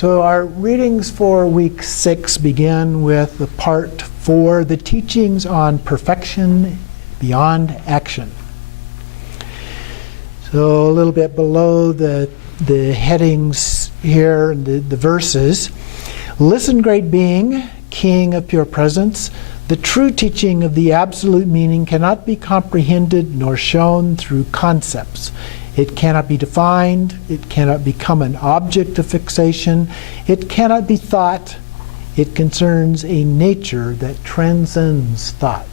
So our readings for week 6 begin with the part 4, the teachings on perfection beyond action. So a little bit below the headings here, the verses. Listen, great being, King of pure presence. The true teaching of the absolute meaning cannot be comprehended nor shown through concepts. It cannot be defined. It cannot become an object of fixation. It cannot be thought. It concerns a nature that transcends thought.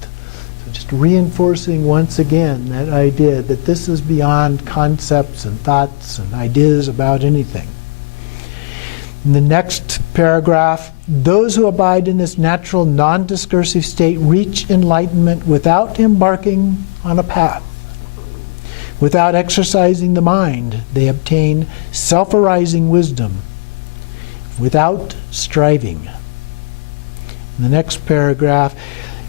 So just reinforcing once again that idea that this is beyond concepts and thoughts and ideas about anything. In the next paragraph, those who abide in this natural non-discursive state reach enlightenment without embarking on a path. Without exercising the mind, they obtain self-arising wisdom without striving. In the next paragraph,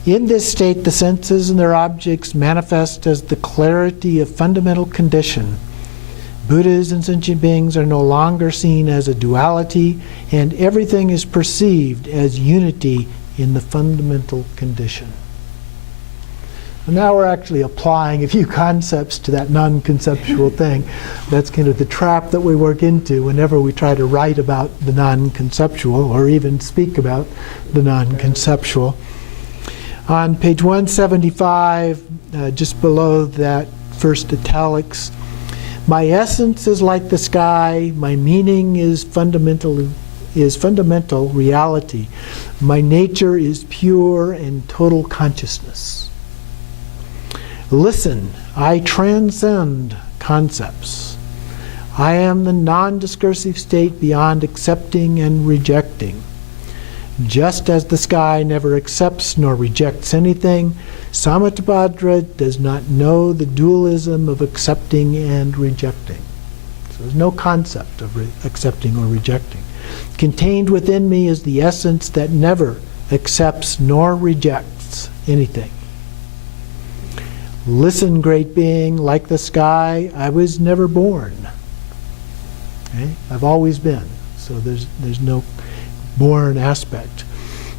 in this state, the senses and their objects manifest as the clarity of fundamental condition. Buddhas and sentient beings are no longer seen as a duality, and everything is perceived as unity in the fundamental condition. And now we're actually applying a few concepts to that non-conceptual thing. That's kind of the trap that we work into whenever we try to write about the non-conceptual or even speak about the non-conceptual. On page 175, just below that first italics, my essence is like the sky, my meaning is fundamental reality. My nature is pure and total consciousness. Listen, I transcend concepts. I am the non-discursive state beyond accepting and rejecting. Just as the sky never accepts nor rejects anything, Samatapatra does not know the dualism of accepting and rejecting. So there's no concept of accepting or rejecting. Contained within me is the essence that never accepts nor rejects anything. Listen, great being, like the sky, I was never born. Okay? I've always been. So there's no born aspect.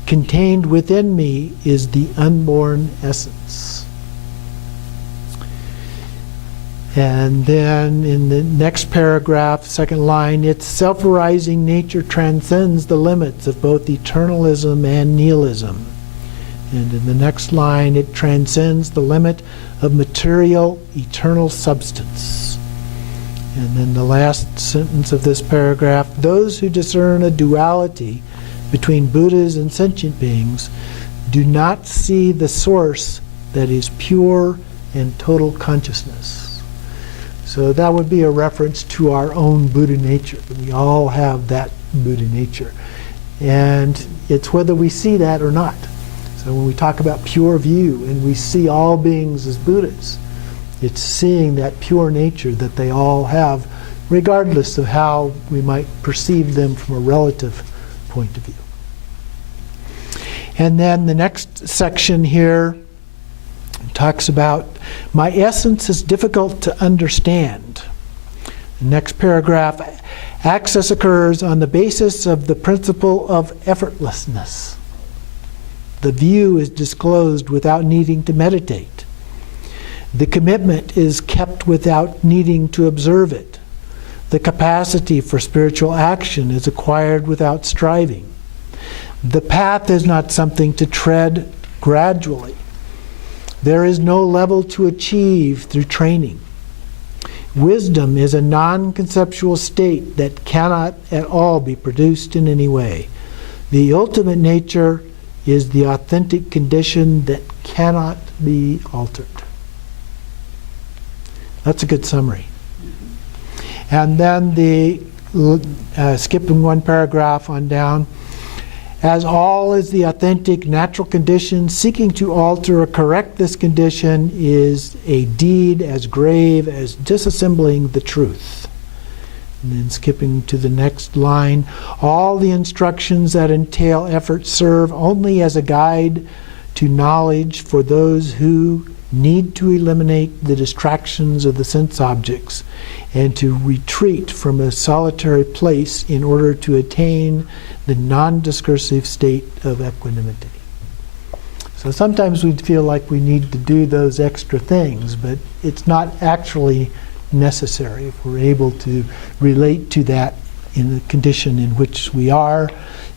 Contained within me is the unborn essence. And then in the next paragraph, second line, its self-arising nature transcends the limits of both eternalism and nihilism. And in the next line, it transcends the limit of material, eternal substance. And then the last sentence of this paragraph, those who discern a duality between Buddhas and sentient beings do not see the source that is pure and total consciousness. So that would be a reference to our own Buddha nature. We all have that Buddha nature. And it's whether we see that or not. So when we talk about pure view and we see all beings as Buddhas, it's seeing that pure nature that they all have, regardless of how we might perceive them from a relative point of view. And then the next section here talks about, my essence is difficult to understand. The next paragraph, access occurs on the basis of the principle of effortlessness. The view is disclosed without needing to meditate. The commitment is kept without needing to observe it. The capacity for spiritual action is acquired without striving. The path is not something to tread gradually. There is no level to achieve through training. Wisdom is a non-conceptual state that cannot at all be produced in any way. The ultimate nature is the authentic condition that cannot be altered. That's a good summary. And then skipping one paragraph on down, as all is the authentic natural condition, seeking to alter or correct this condition is a deed as grave as disassembling the truth. And then skipping to the next line, all the instructions that entail effort serve only as a guide to knowledge for those who need to eliminate the distractions of the sense objects and to retreat from a solitary place in order to attain the non-discursive state of equanimity. So sometimes we feel like we need to do those extra things, but it's not actually necessary if we're able to relate to that in the condition in which we are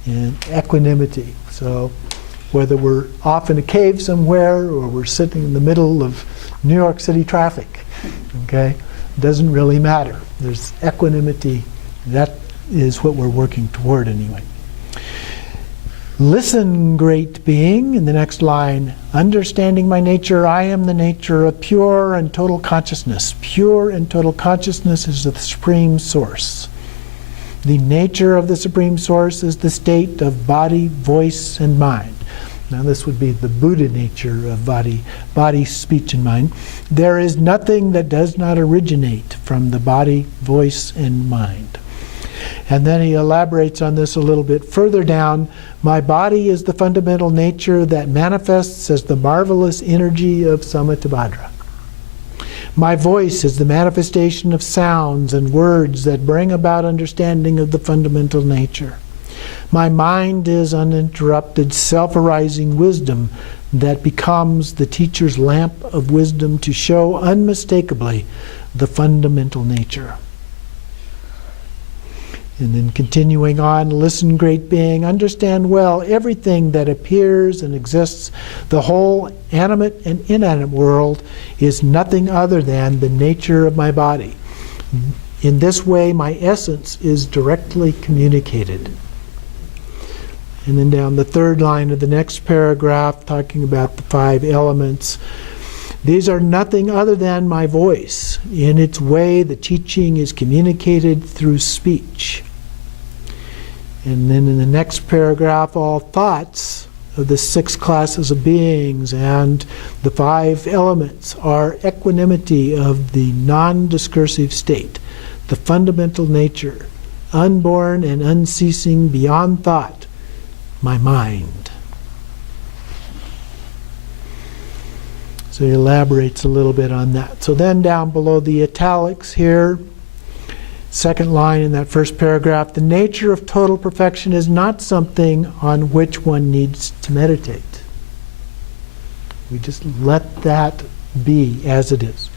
in equanimity. So whether we're off in a cave somewhere or we're sitting in the middle of New York City traffic, okay, doesn't really matter. There's equanimity. That is what we're working toward anyway. Listen, great being, in the next line, understanding my nature, I am the nature of pure and total consciousness. Pure and total consciousness is the supreme source. The nature of the supreme source is the state of body, voice, and mind. Now this would be the Buddha nature of body, speech, and mind. There is nothing that does not originate from the body, voice, and mind. And then he elaborates on this a little bit further down. My body is the fundamental nature that manifests as the marvelous energy of Samattabhadra. My voice is the manifestation of sounds and words that bring about understanding of the fundamental nature. My mind is uninterrupted, self-arising wisdom that becomes the teacher's lamp of wisdom to show unmistakably the fundamental nature. And then continuing on, listen, great being, understand well everything that appears and exists. The whole animate and inanimate world is nothing other than the nature of my body. In this way, my essence is directly communicated. And then down the third line of the next paragraph, talking about the 5 elements. These are nothing other than my voice. In its way, the teaching is communicated through speech. And then in the next paragraph, all thoughts of the 6 classes of beings and the 5 elements are equanimity of the non-discursive state, the fundamental nature, unborn and unceasing beyond thought, my mind. So he elaborates a little bit on that. So then down below the italics here, second line in that first paragraph, the nature of total perfection is not something on which one needs to meditate. We just let that be as it is.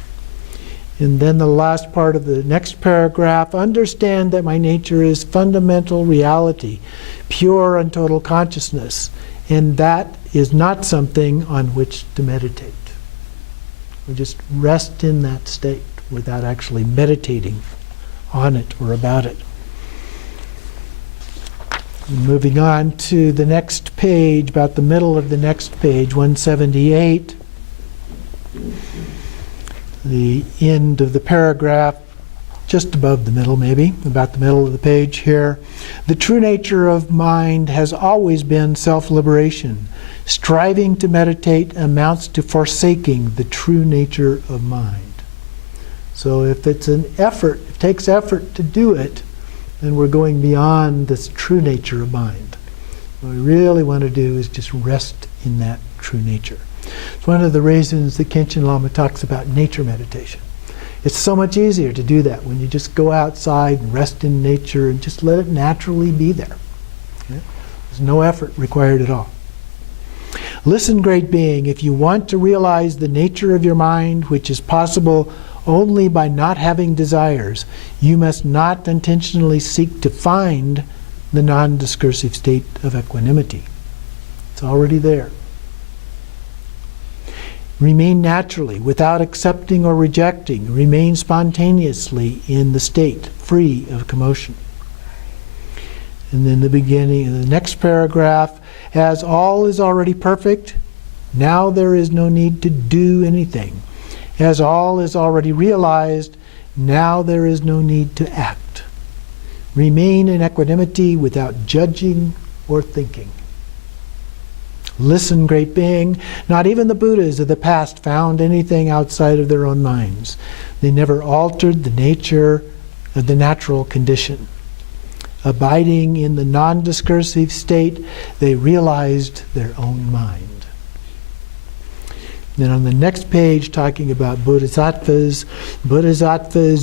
And then the last part of the next paragraph, understand that my nature is fundamental reality, pure and total consciousness, and that is not something on which to meditate. We just rest in that state without actually meditating on it or about it. And moving on to the next page, about the middle of the next page, 178, the end of the paragraph, just above the middle maybe, about the middle of the page here. The true nature of mind has always been self-liberation. Striving to meditate amounts to forsaking the true nature of mind. So if it's an effort, it takes effort to do it, then we're going beyond this true nature of mind. What we really want to do is just rest in that true nature. It's one of the reasons that Khenchen Lama talks about nature meditation. It's so much easier to do that when you just go outside and rest in nature and just let it naturally be there. Okay? There's no effort required at all. Listen, great being, if you want to realize the nature of your mind, which is possible only by not having desires, you must not intentionally seek to find the non-discursive state of equanimity. It's already there. Remain naturally, without accepting or rejecting. Remain spontaneously in the state, free of commotion. And then the beginning of the next paragraph, as all is already perfect, now there is no need to do anything. As all is already realized, now there is no need to act. Remain in equanimity without judging or thinking. Listen, great being, not even the Buddhas of the past found anything outside of their own minds. They never altered the nature of the natural condition. Abiding in the non-discursive state, they realized their own mind. Then on the next page, talking about bodhisattvas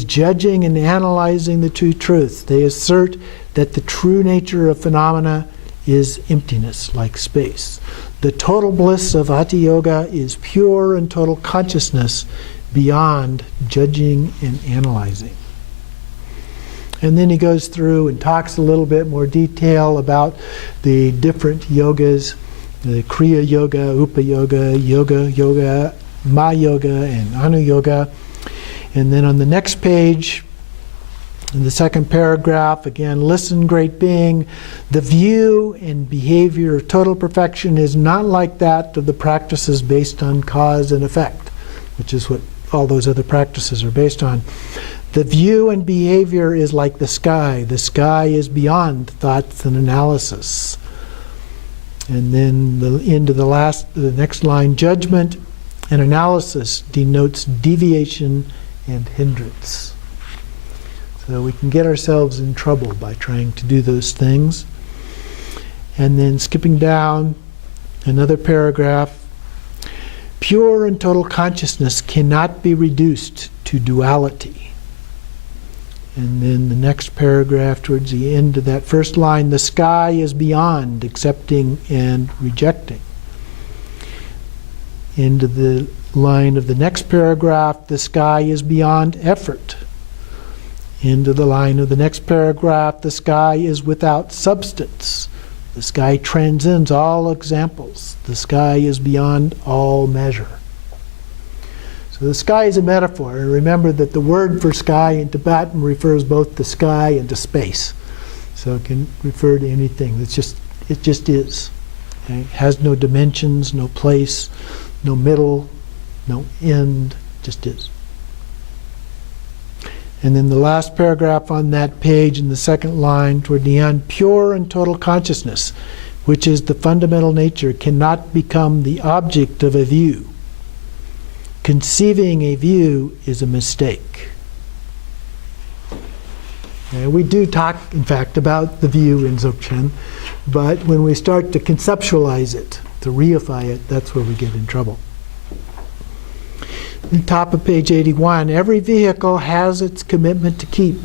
judging and analyzing the two truths. They assert that the true nature of phenomena is emptiness, like space. The total bliss of Hatha Yoga is pure and total consciousness beyond judging and analyzing. And then he goes through and talks a little bit more detail about the different yogas, the Kriya Yoga, Upa Yoga, Yoga, Ma Yoga, and Anu Yoga. And then on the next page, in the second paragraph, again, listen, great being, the view and behavior of total perfection is not like that of the practices based on cause and effect, which is what all those other practices are based on. The view and behavior is like the sky. The sky is beyond thoughts and analysis. And then the end of the next line, judgment and analysis denotes deviation and hindrance. So we can get ourselves in trouble by trying to do those things. And then skipping down another paragraph, pure and total consciousness cannot be reduced to duality. And then the next paragraph towards the end of that first line, the sky is beyond accepting and rejecting. Into the line of the next paragraph, the sky is beyond effort. Into the line of the next paragraph, the sky is without substance. The sky transcends all examples. The sky is beyond all measure. So the sky is a metaphor. And remember that the word for sky in Tibetan refers both to sky and to space. So it can refer to anything. It just is. Okay? It has no dimensions, no place, no middle, no end, just is. And then the last paragraph on that page in the second line toward the end, pure and total consciousness, which is the fundamental nature, cannot become the object of a view. Conceiving a view is a mistake. And we do talk, in fact, about the view in Dzogchen, but when we start to conceptualize it, to reify it, that's where we get in trouble. On the top of page 81, every vehicle has its commitment to keep,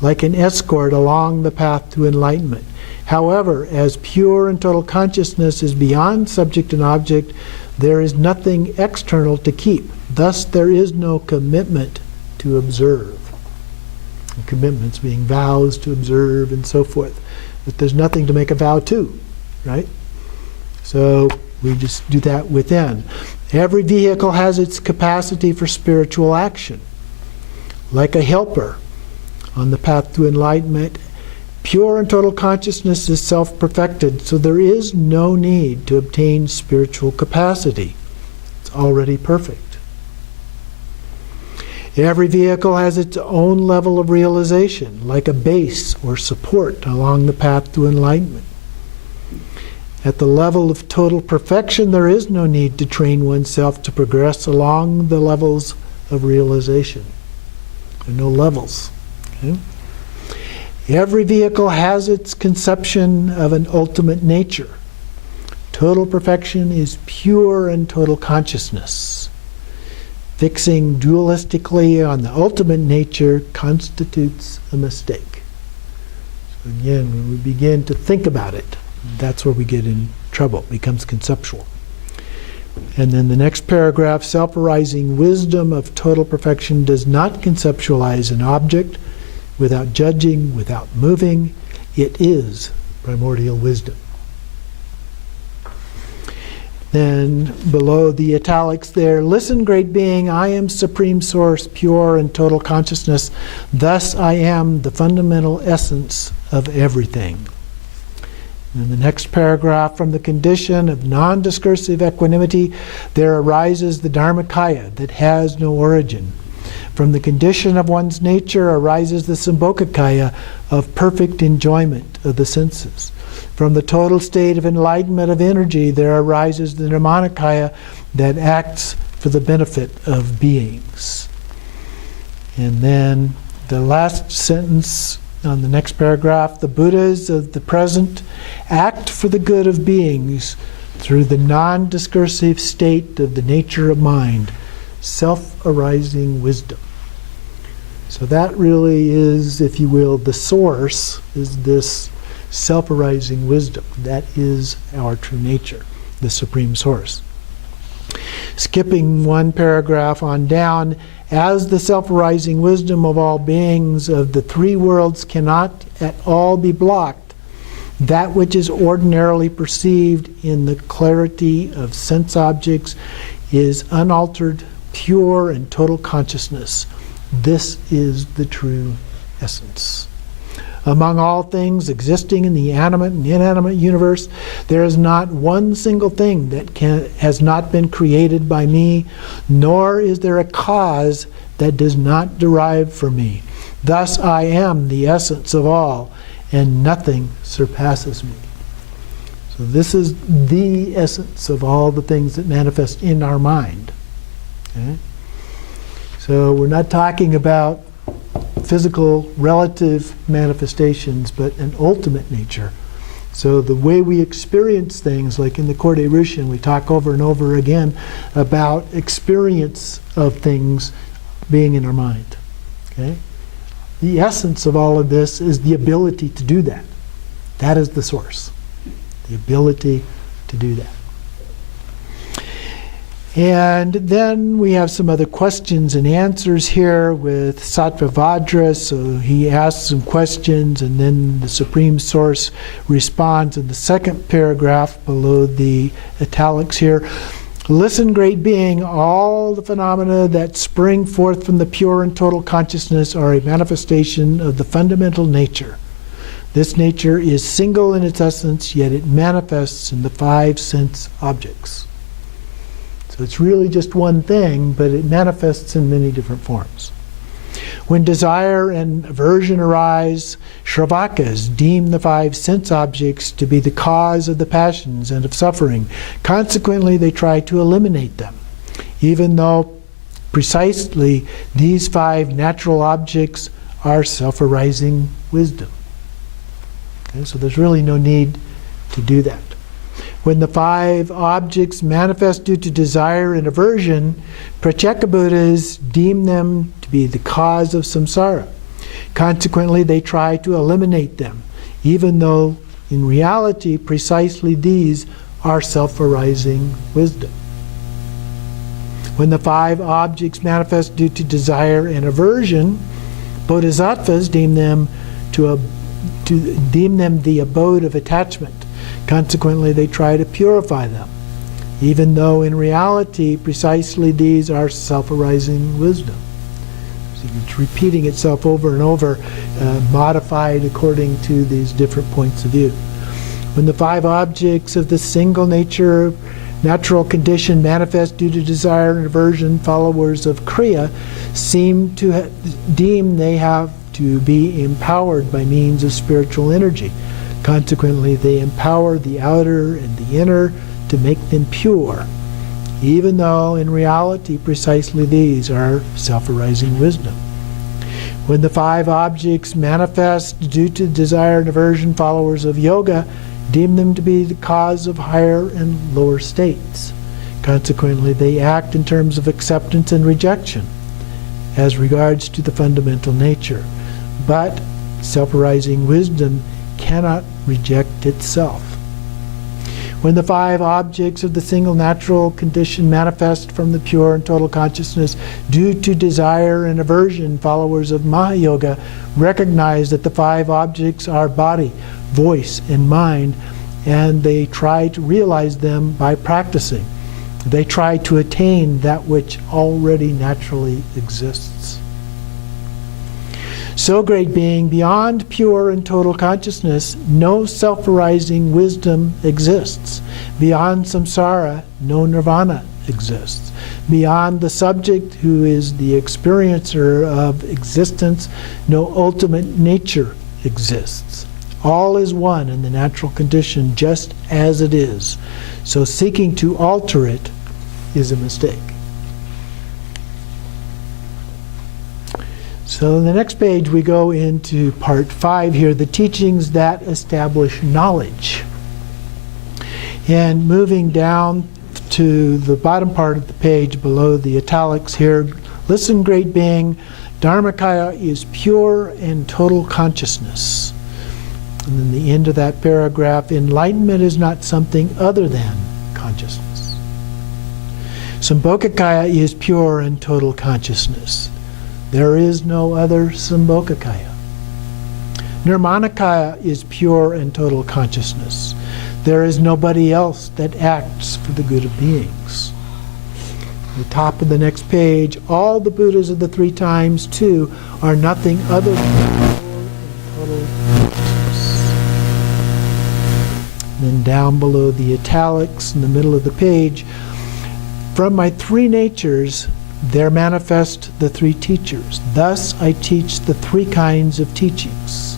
like an escort along the path to enlightenment. However, as pure and total consciousness is beyond subject and object, there is nothing external to keep. Thus, there is no commitment to observe. And commitments being vows to observe and so forth. But there's nothing to make a vow to, right? So we just do that within. Every vehicle has its capacity for spiritual action. Like a helper on the path to enlightenment, pure and total consciousness is self-perfected, so there is no need to obtain spiritual capacity. It's already perfect. Every vehicle has its own level of realization, like a base or support along the path to enlightenment. At the level of total perfection, there is no need to train oneself to progress along the levels of realization. There are no levels. Okay? Every vehicle has its conception of an ultimate nature. Total perfection is pure and total consciousness. Fixing dualistically on the ultimate nature constitutes a mistake. So again, when we begin to think about it, that's where we get in trouble. It becomes conceptual. And then the next paragraph, self-arising wisdom of total perfection does not conceptualize an object without judging, without moving. It is primordial wisdom. Then below the italics there, listen, great being, I am supreme source, pure and total consciousness. Thus I am the fundamental essence of everything. In the next paragraph, from the condition of non-discursive equanimity, there arises the Dharmakaya that has no origin. From the condition of one's nature arises the Sambhogakaya of perfect enjoyment of the senses. From the total state of enlightenment of energy, there arises the Nirmanakaya that acts for the benefit of beings. And then the last sentence on the next paragraph, the Buddhas of the present act for the good of beings through the non-discursive state of the nature of mind, self-arising wisdom. So that really is, if you will, the source, is this self-arising wisdom. That is our true nature, the supreme source. Skipping one paragraph on down, as the self-arising wisdom of all beings of the three worlds cannot at all be blocked, that which is ordinarily perceived in the clarity of sense objects is unaltered, pure, and total consciousness. This is the true essence. Among all things existing in the animate and inanimate universe, there is not one single thing that has not been created by me, nor is there a cause that does not derive from me. Thus I am the essence of all, and nothing surpasses me. So this is the essence of all the things that manifest in our mind. Okay? So we're not talking about physical relative manifestations, but an ultimate nature. So the way we experience things, like in the Khorde Rushen, we talk over and over again about experience of things being in our mind. Okay? The essence of all of this is the ability to do that. That is the source. The ability to do that. And then we have some other questions and answers here with Sattvavajra. So he asks some questions, and then the Supreme Source responds in the second paragraph below the italics here. Listen, great being, all the phenomena that spring forth from the pure and total consciousness are a manifestation of the fundamental nature. This nature is single in its essence, yet it manifests in the five sense objects. So it's really just one thing, but it manifests in many different forms. When desire and aversion arise, Shravakas deem the five sense objects to be the cause of the passions and of suffering. Consequently, they try to eliminate them, even though precisely these five natural objects are self-arising wisdom. Okay, so there's really no need to do that. When the five objects manifest due to desire and aversion, Pratyeka Buddhas deem them to be the cause of samsara. Consequently, they try to eliminate them, even though in reality precisely these are self-arising wisdom. When the five objects manifest due to desire and aversion, Bodhisattvas deem them the abode of attachment. Consequently, they try to purify them, even though in reality precisely these are self-arising wisdom. So it's repeating itself over and over, modified according to these different points of view. When the five objects of the single nature, natural condition manifest due to desire and aversion, followers of Kriya seem to deem they have to be empowered by means of spiritual energy. Consequently, they empower the outer and the inner to make them pure, even though in reality precisely these are self-arising wisdom. When the five objects manifest due to desire and aversion, followers of yoga deem them to be the cause of higher and lower states. Consequently, they act in terms of acceptance and rejection as regards to the fundamental nature. But self-arising wisdom cannot reject itself. When the five objects of the single natural condition manifest from the pure and total consciousness due to desire and aversion, followers of Mahayoga recognize that the five objects are body, voice, and mind, and they try to realize them by practicing. They try to attain that which already naturally exists. So, great being, beyond pure and total consciousness, no self-arising wisdom exists. Beyond samsara, no nirvana exists. Beyond the subject, who is the experiencer of existence, no ultimate nature exists. All is one in the natural condition just as it is. So seeking to alter it is a mistake. So on the next page we go into part 5 here, the teachings that establish knowledge. And moving down to the bottom part of the page below the italics here, listen, great being, Dharmakaya is pure and total consciousness. And then the end of that paragraph, enlightenment is not something other than consciousness. Sambhogakaya is pure and total consciousness. There is no other Sambhogakaya. Nirmanakaya is pure and total consciousness. There is nobody else that acts for the good of beings. At the top of the next page, all the Buddhas of the three times, too, are nothing other than pure and total consciousness. And then down below the italics in the middle of the page, from my three natures, there manifest the three teachers. Thus I teach the three kinds of teachings.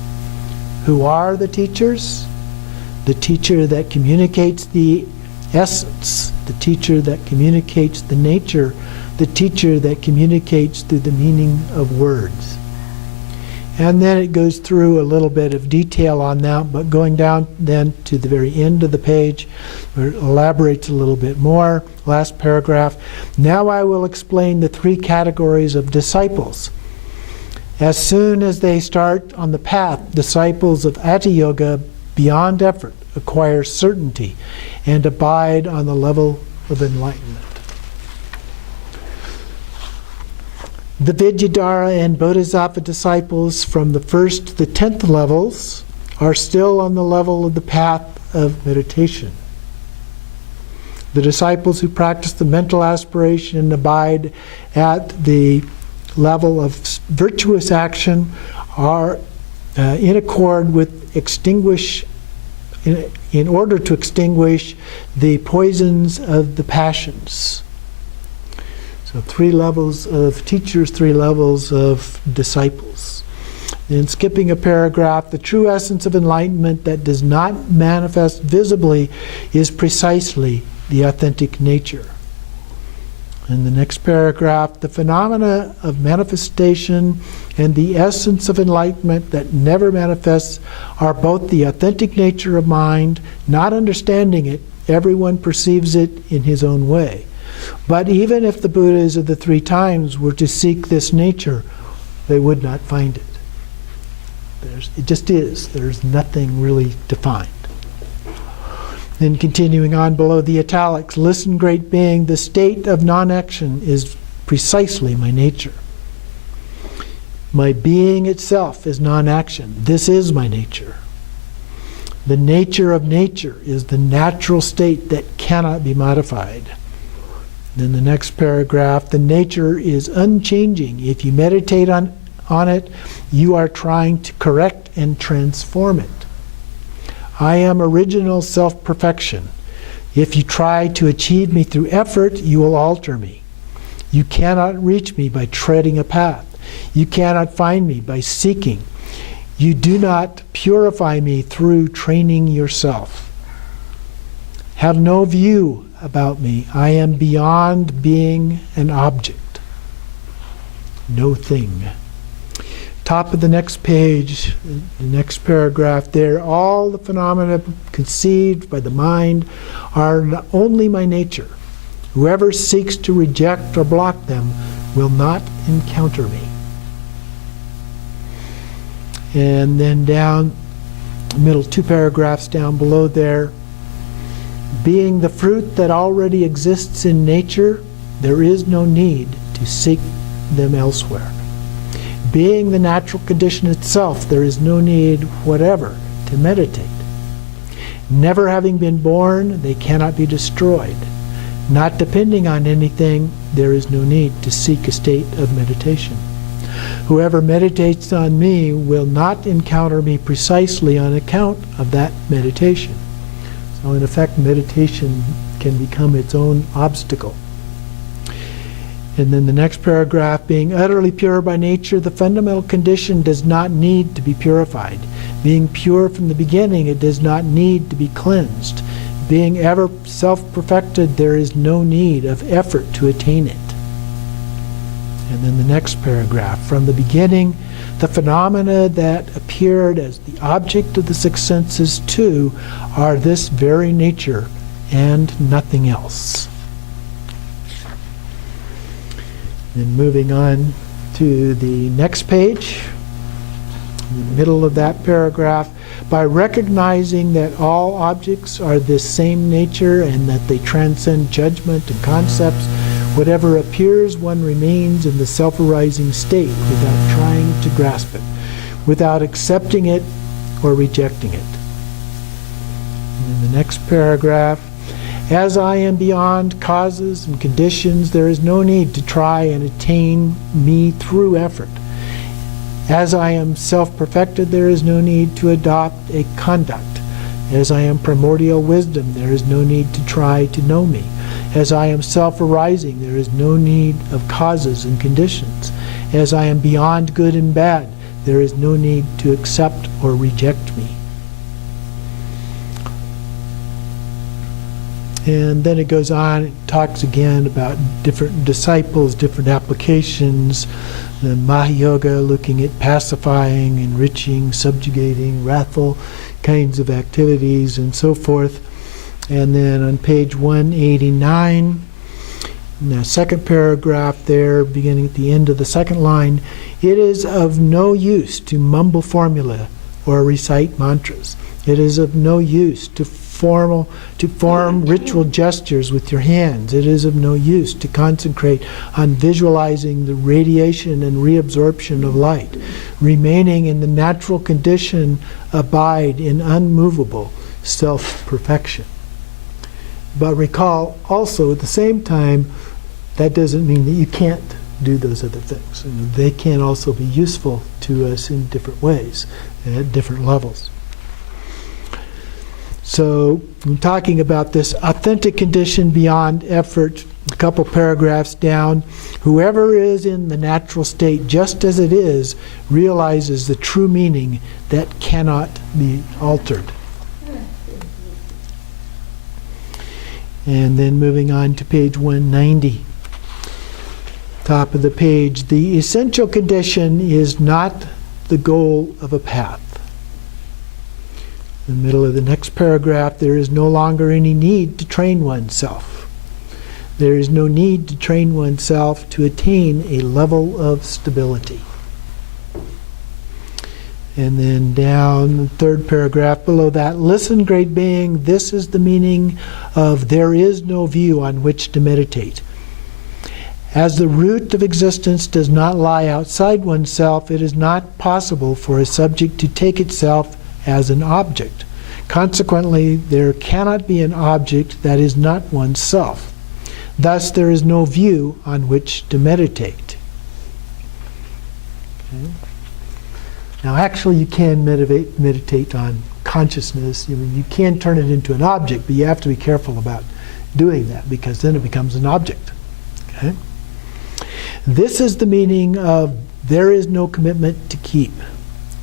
Who are the teachers? The teacher that communicates the essence, the teacher that communicates the nature, the teacher that communicates through the meaning of words. And then it goes through a little bit of detail on that, but going down then to the very end of the page, where it elaborates a little bit more. Last paragraph. Now I will explain the three categories of disciples. As soon as they start on the path, disciples of Hatha Yoga, beyond effort, acquire certainty and abide on the level of enlightenment. The Vidyadhara and Bodhisattva disciples from the 1st to the 10th levels are still on the level of the path of meditation. The disciples who practice the mental aspiration and abide at the level of virtuous action are in accord with in order to extinguish the poisons of the passions. So 3 levels of teachers, 3 levels of disciples. Then skipping a paragraph, the true essence of enlightenment that does not manifest visibly is precisely the authentic nature. In the next paragraph, the phenomena of manifestation and the essence of enlightenment that never manifests are both the authentic nature of mind. Not understanding it, everyone perceives it in his own way. But even if the Buddhas of the 3 times were to seek this nature, they would not find it. It just is. There's nothing really defined. Then continuing on below the italics, listen, great being, the state of non-action is precisely my nature. My being itself is non-action. This is my nature. The nature of nature is the natural state that cannot be modified. Then the next paragraph, the nature is unchanging. If you meditate on it, you are trying to correct and transform it. I am original self-perfection. If you try to achieve me through effort, you will alter me. You cannot reach me by treading a path. You cannot find me by seeking. You do not purify me through training yourself. Have no view about me. I am beyond being an object. No thing. Top of the next page, the next paragraph there, all the phenomena conceived by the mind are only my nature. Whoever seeks to reject or block them will not encounter me. And then down, middle 2 paragraphs down below there, being the fruit that already exists in nature, there is no need to seek them elsewhere. Being the natural condition itself, there is no need whatever to meditate. Never having been born, they cannot be destroyed. Not depending on anything, there is no need to seek a state of meditation. Whoever meditates on me will not encounter me precisely on account of that meditation. So in effect, meditation can become its own obstacle. And then the next paragraph, being utterly pure by nature, the fundamental condition does not need to be purified. Being pure from the beginning, it does not need to be cleansed. Being ever self-perfected, there is no need of effort to attain it. And then the next paragraph, from the beginning, the phenomena that appeared as the object of the 6 senses too are this very nature and nothing else. And moving on to the next page, in the middle of that paragraph, by recognizing that all objects are this same nature and that they transcend judgment and concepts, whatever appears, one remains in the self-arising state without trying to grasp it, without accepting it or rejecting it. And in the next paragraph, as I am beyond causes and conditions, there is no need to try and attain me through effort. As I am self-perfected, there is no need to adopt a conduct. As I am primordial wisdom, there is no need to try to know me. As I am self-arising, there is no need of causes and conditions. As I am beyond good and bad, there is no need to accept or reject me. And then it goes on, it talks again about different disciples, different applications, the Maha-yoga looking at pacifying, enriching, subjugating, wrathful kinds of activities, and so forth. And then on page 189, in the second paragraph there, beginning at the end of the second line, it is of no use to mumble formula or recite mantras. It is of no use to form ritual gestures with your hands. It is of no use to concentrate on visualizing the radiation and reabsorption of light. Remaining in the natural condition, abide in unmovable self-perfection. But recall also at the same time, that doesn't mean that you can't do those other things. And they can also be useful to us in different ways and at different levels. So I'm talking about this authentic condition beyond effort, a couple paragraphs down. Whoever is in the natural state just as it is realizes the true meaning that cannot be altered. And then moving on to page 190. Top of the page, the essential condition is not the goal of a path. In the middle of the next paragraph, there is no longer any need to train oneself. There is no need to train oneself to attain a level of stability. And then down the third paragraph below that, listen, great being, this is the meaning of there is no view on which to meditate. As the root of existence does not lie outside oneself, it is not possible for a subject to take itself as an object. Consequently, there cannot be an object that is not oneself. Thus, there is no view on which to meditate. Okay. Now, actually, you can meditate on consciousness. You can turn it into an object, but you have to be careful about doing that because then it becomes an object. Okay? This is the meaning of there is no commitment to keep.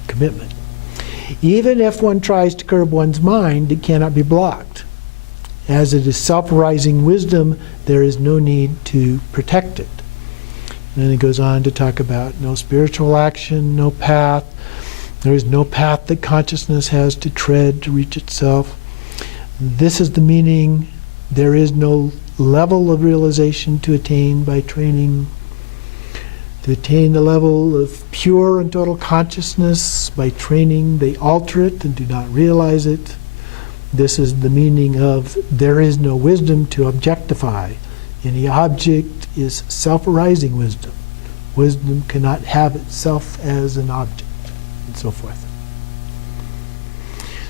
Commitment. Even if one tries to curb one's mind, it cannot be blocked. As it is self-arising wisdom, there is no need to protect it. And then it goes on to talk about no spiritual action, no path. There is no path that consciousness has to tread to reach itself. This is the meaning. There is no level of realization to attain by training. To attain the level of pure and total consciousness by training, they alter it and do not realize it. This is the meaning of there is no wisdom to objectify. Any object is self-arising wisdom. Wisdom cannot have itself as an object, and so forth.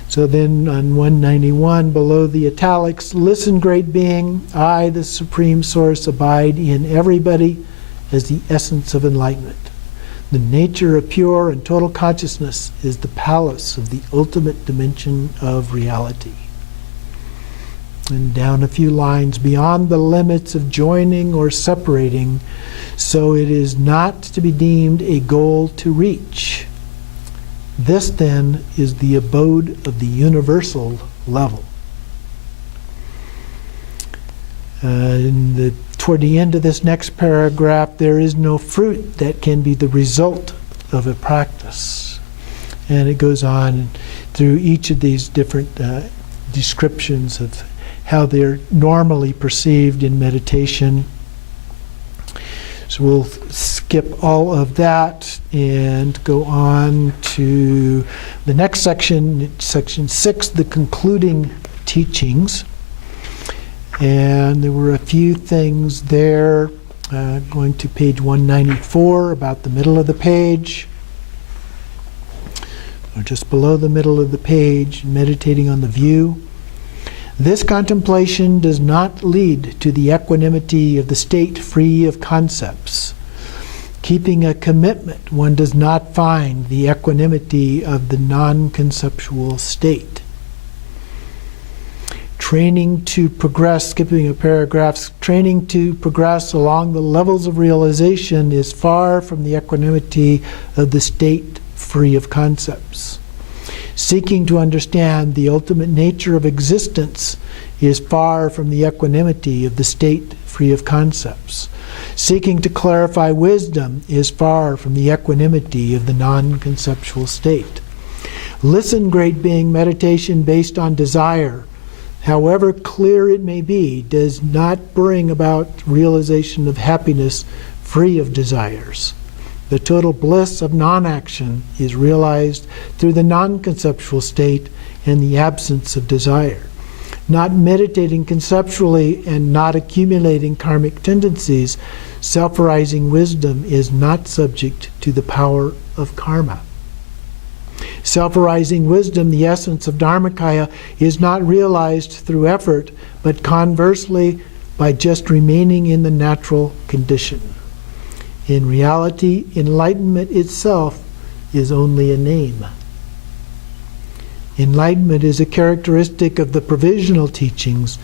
So then on 191, below the italics, listen, great being, I, the Supreme Source, abide in everybody as the essence of enlightenment. The nature of pure and total consciousness is the palace of the ultimate dimension of reality. And down a few lines, beyond the limits of joining or separating, so it is not to be deemed a goal to reach. This then is the abode of the universal level. Toward the end of this next paragraph, there is no fruit that can be the result of a practice. And it goes on through each of these different descriptions of how they're normally perceived in meditation. So we'll skip all of that and go on to the next section, section 6, the concluding teachings. And there were a few things there, going to page 194, about the middle of the page, or just below the middle of the page, meditating on the view. This contemplation does not lead to the equanimity of the state free of concepts. Keeping a commitment, one does not find the equanimity of the non-conceptual state. Training to progress, skipping a paragraph, training to progress along the levels of realization is far from the equanimity of the state free of concepts. Seeking to understand the ultimate nature of existence is far from the equanimity of the state free of concepts. Seeking to clarify wisdom is far from the equanimity of the non-conceptual state. Listen, great being, meditation based on desire, however clear it may be, does not bring about realization of happiness free of desires. The total bliss of non-action is realized through the non-conceptual state and the absence of desire. Not meditating conceptually and not accumulating karmic tendencies, self-arising wisdom is not subject to the power of karma. Self-arising wisdom, the essence of Dharmakaya, is not realized through effort, but conversely by just remaining in the natural condition. In reality, enlightenment itself is only a name. Enlightenment is a characteristic of the provisional teachings,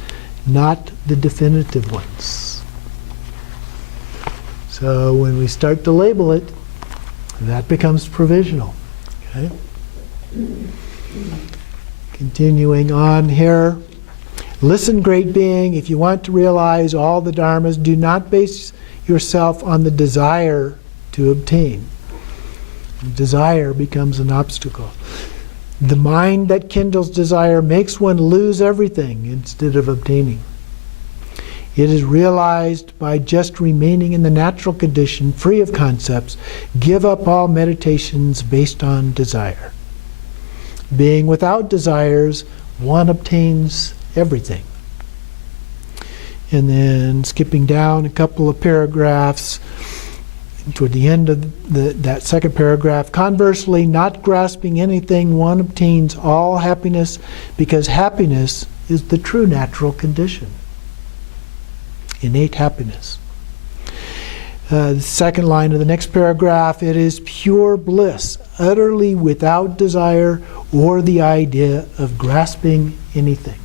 not the definitive ones. So when we start to label it, that becomes provisional. Okay? Continuing on here. Listen, great being, if you want to realize all the dharmas, do not base yourself on the desire to obtain. Desire becomes an obstacle. The mind that kindles desire makes one lose everything instead of obtaining. It is realized by just remaining in the natural condition, free of concepts. Give up all meditations based on desire. Being without desires, one obtains everything. And then skipping down a couple of paragraphs, toward the end of that second paragraph, conversely, not grasping anything, one obtains all happiness, because happiness is the true natural condition. Innate happiness. The second line of the next paragraph, it is pure bliss, utterly without desire or the idea of grasping anything.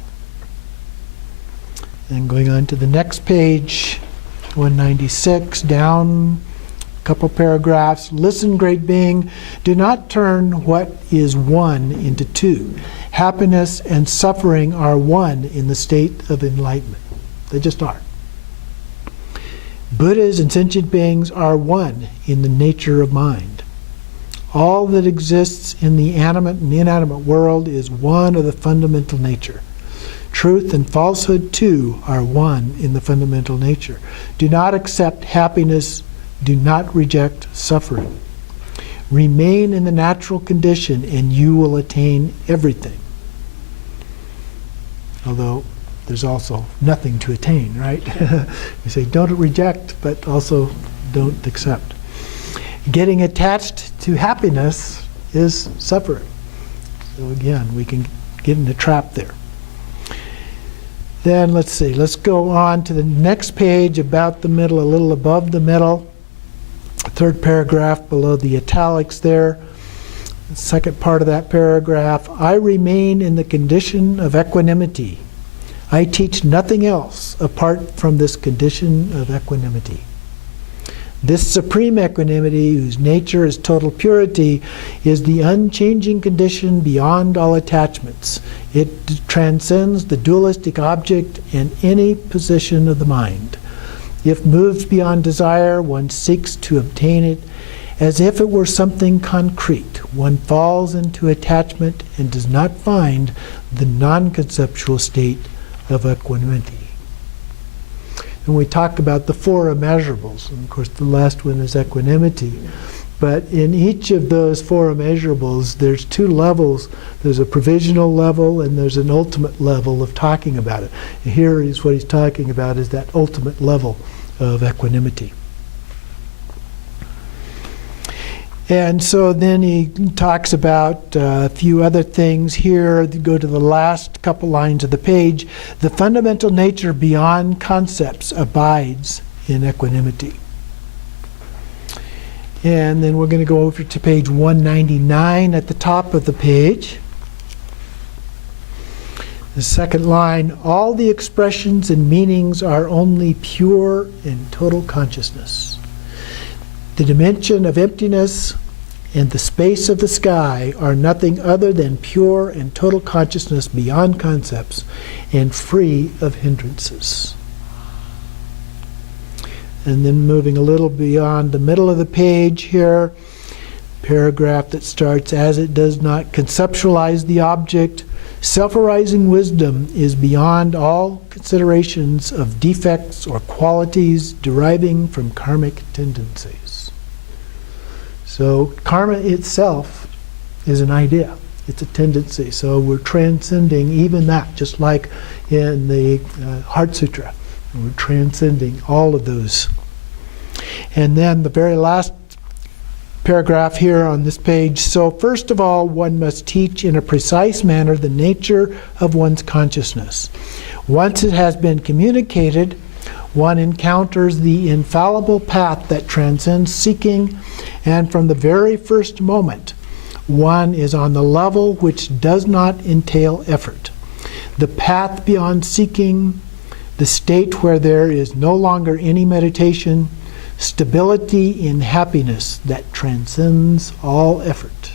And going on to the next page, 196, down a couple paragraphs. Listen, great being, do not turn what is one into two. Happiness and suffering are one in the state of enlightenment. They just are. Buddhas and sentient beings are one in the nature of mind. All that exists in the animate and inanimate world is one of the fundamental nature. Truth and falsehood, too, are one in the fundamental nature. Do not accept happiness. Do not reject suffering. Remain in the natural condition and you will attain everything. Although there's also nothing to attain, right? We say don't reject, but also don't accept. Getting attached to happiness is suffering. So again, we can get in a trap there. Then let's see, let's go on to the next page, about the middle, a little above the middle. Third paragraph below the italics there. The second part of that paragraph, I remain in the condition of equanimity. I teach nothing else apart from this condition of equanimity. This supreme equanimity, whose nature is total purity, is the unchanging condition beyond all attachments. It transcends the dualistic object and any position of the mind. If moved beyond desire, one seeks to obtain it as if it were something concrete. One falls into attachment and does not find the non-conceptual state of equanimity. And we talk about the four immeasurables, and of course the last one is equanimity. But in each of those four immeasurables, there's two levels. There's a provisional level and there's an ultimate level of talking about it. And here is what he's talking about, is that ultimate level of equanimity. And so then he talks about a few other things here. Go to the last couple lines of the page. The fundamental nature beyond concepts abides in equanimity. And then we're going to go over to page 199 at the top of the page. The second line, all the expressions and meanings are only pure and total consciousness. The dimension of emptiness and the space of the sky are nothing other than pure and total consciousness beyond concepts and free of hindrances. And then moving a little beyond the middle of the page here, paragraph that starts, as it does not conceptualize the object, self-arising wisdom is beyond all considerations of defects or qualities deriving from karmic tendencies. So karma itself is an idea. It's a tendency. So we're transcending even that, just like in the Heart Sutra. We're transcending all of those. And then the very last paragraph here on this page. So first of all, one must teach in a precise manner the nature of one's consciousness. Once it has been communicated, one encounters the infallible path that transcends seeking, and from the very first moment, one is on the level which does not entail effort. The path beyond seeking, the state where there is no longer any meditation, stability in happiness that transcends all effort.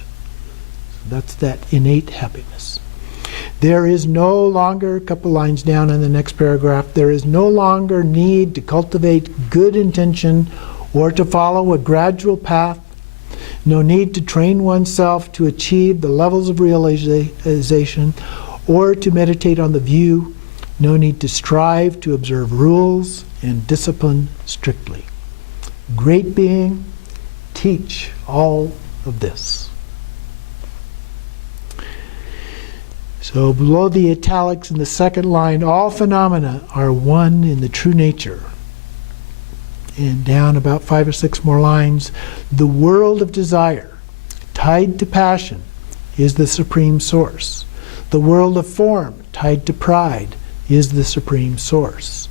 That's that innate happiness. There is no longer, a couple lines down in the next paragraph, there is no longer need to cultivate good intention or to follow a gradual path. No need to train oneself to achieve the levels of realization or to meditate on the view. No need to strive to observe rules and discipline strictly. Great being, teach all of this. So below the italics in the second line, all phenomena are one in the true nature. And down about 5 or 6 more lines, the world of desire, tied to passion, is the supreme source. The world of form, tied to pride, is the supreme source.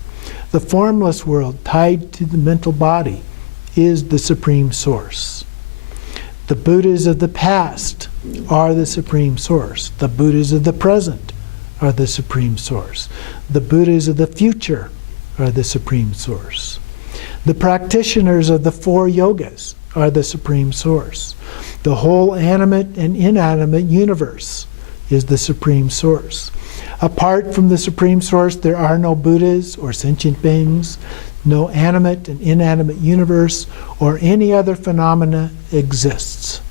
The formless world, tied to the mental body, is the supreme source. The Buddhas of the past are the supreme source. The Buddhas of the present are the supreme source. The Buddhas of the future are the supreme source. The practitioners of the 4 yogas are the supreme source. The whole animate and inanimate universe is the supreme source. Apart from the supreme source, there are no Buddhas or sentient beings. No animate and inanimate universe or any other phenomena exists.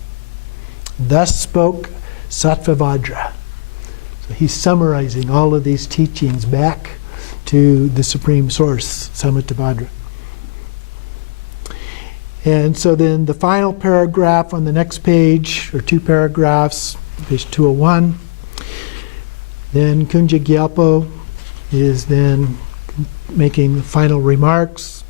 Thus spoke Sattvavajra. So he's summarizing all of these teachings back to the supreme source, Samattabhadra. And so then the final paragraph on the next page, or 2 paragraphs, page 201, then Kunjed Gyalpo is then making final remarks.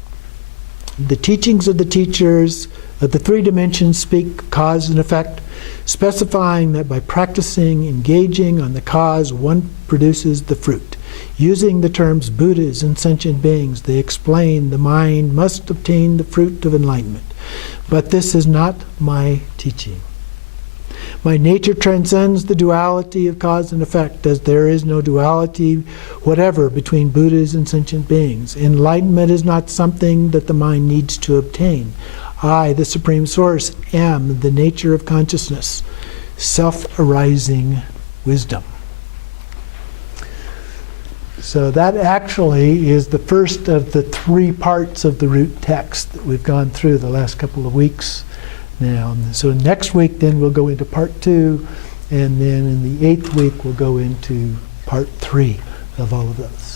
The teachings of the teachers of the 3 dimensions speak cause and effect, specifying that by practicing, engaging on the cause, one produces the fruit. Using the terms Buddhas and sentient beings, they explain the mind must obtain the fruit of enlightenment. But this is not my teaching. My nature transcends the duality of cause and effect, as there is no duality whatever between Buddhas and sentient beings. Enlightenment is not something that the mind needs to obtain. I, the Supreme Source, am the nature of consciousness, self-arising wisdom. So that actually is the first of the 3 parts of the root text that we've gone through the last couple of weeks now. So next week then we'll go into part 2, and then in the 8th week we'll go into part 3 of all of those.